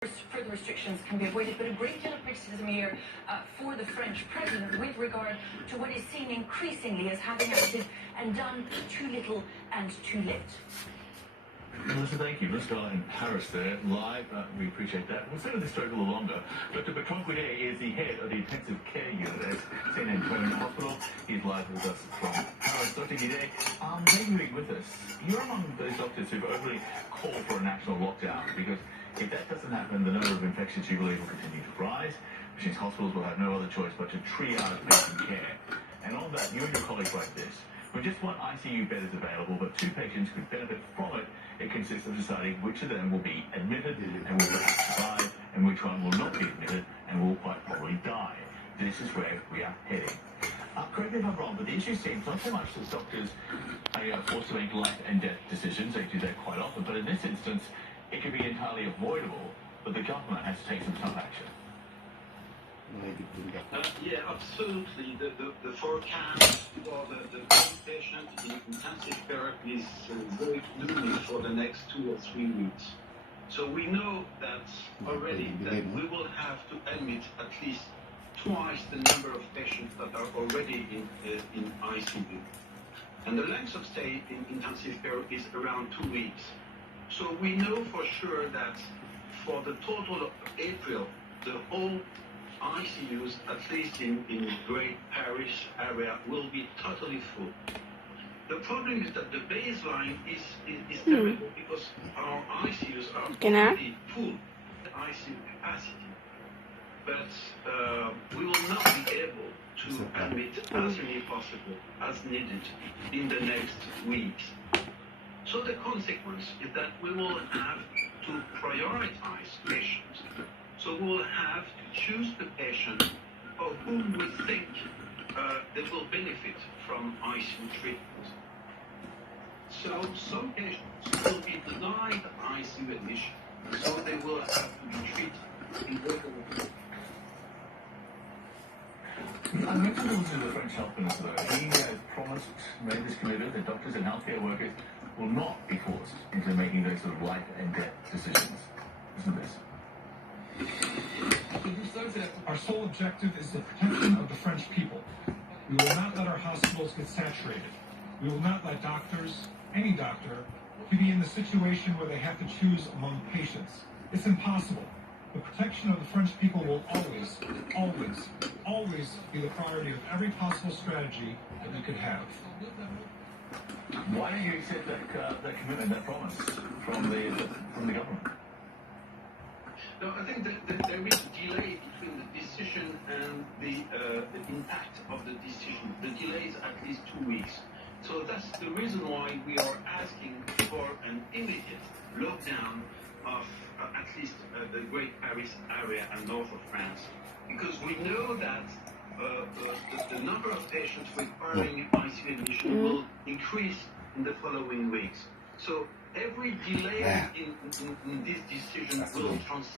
Further restrictions can be avoided, but a great deal of criticism here for the French president with regard to what is seen increasingly as having acted and done too little and too late. Melissa, thank you. Melissa in Paris there, live. We appreciate that. We'll stay with this story a little longer. Dr. Bertrand Goudet is the head of the intensive care unit at St. Antoine Hospital. He's live with us from Paris. Dr. Goudet, maybe you're with us. You're among those doctors who've overly called for a national lockdown because if that doesn't happen, the number of infections you believe will continue to rise, which means hospitals will have no other choice but to triage patient care. And on that, you and your colleagues write this. When just one ICU bed is available, but two patients could benefit from it, it consists of deciding which of them will be admitted and will perhaps survive, and which one will not be admitted and will quite probably die. This is where we are heading. Correct me if I'm wrong, but the issue seems not so much that doctors are forced to make life and death decisions, they do that quite often, but in this instance, it could be entirely avoidable, but the government has to take some tough action. Yeah, absolutely. The forecast for the patient in intensive therapy is very gloomy for the next 2 or 3 weeks. So we know that already that we will have to admit at least twice the number of patients that are already in ICU. And the length of stay in intensive therapy is around 2 weeks. So we know for sure that for the total of April, the whole ICUs, at least in Great Paris area, will be totally full. The problem is that the baseline is terrible because our ICUs are already full, the ICU capacity. But we will not be able to admit as many possible as needed in the next weeks. So the consequence is that we will have to prioritize patients. So we will have to choose the patient for whom we think they will benefit from ICU treatment. So some patients will be denied ICU admission, so they will have to be treated in local. I'm going to listen to the French Health Minister, though. He has promised, made this committed, that doctors and healthcare workers will not be forced into making those sort of life and death decisions. Isn't this? Our sole objective is the protection of the French people. We will not let our hospitals get saturated. We will not let doctors, any doctor, to be in the situation where they have to choose among patients. It's impossible. The protection of the French people will always, always, always be the priority of every possible strategy that we could have. Why don't you accept that commitment, that promise from the government? No, I think that there is a delay between the decision and the impact of the decision. The delay is at least 2 weeks. So that's the reason why we are asking for an immediate lockdown of at least the Great Paris area and north of France. Because we know that the number of patients requiring ICU admission will increase in the following weeks. So every delay in this decision will translate